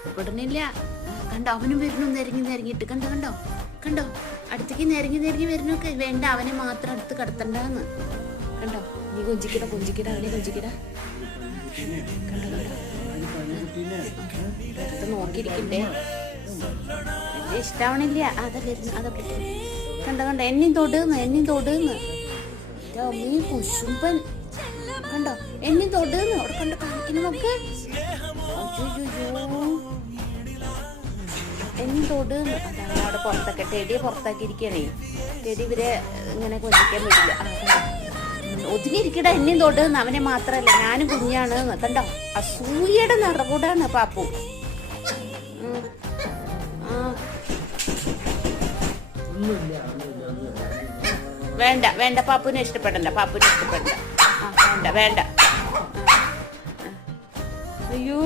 ഇഷ്ടപ്പെടുന്നില്ല. കണ്ടോ അവനും വരുന്നു നിരങ്ങിട്ട്. കണ്ടോ അടുത്തേക്ക് നിരങ്ങി വരുന്നൊക്കെ. വേണ്ട, അവനെ മാത്രം അടുത്ത് കിടത്തണ്ടെന്ന്. കണ്ടോ, നീ കൊഞ്ചിക്കട അവനെ കൊഞ്ചിക്കട. കണ്ടോ അടുത്ത് നോക്കിയിരിക്കണ്ടേ, ഇഷ്ടാവണില്ല. അതാ വരുന്നു, അതാ കണ്ടോ എന്നെയും തൊടുന്ന്. നീ കുശുമ്പൻ. കണ്ടോ എന്നെയും തൊടുന്ന്. അവിടെ കണ്ടോ കാണിക്കുന്നു നോക്ക്. എന്നെയും തൊടുന്ന്. അതാണ് അവിടെ പുറത്തൊക്കെ ടെഡിയെ പുറത്താക്കിയിരിക്കണേ. ടെഡി ഇവരെ ഇങ്ങനെ കൊഞ്ചിക്കാൻ പറ്റില്ല. ഒതുങ്ങിയിരിക്കട, എന്നെയും തൊടുന്ന്. അവനെ മാത്രല്ല ഞാനും കുഞ്ഞാണ്. കണ്ടോ അസൂയയുടെ നിറകൂടാണ് പാപ്പു. വേണ്ട പാപ്പുവിനെ ഇഷ്ടപ്പെടണ്ട. വേണ്ട. അയ്യോ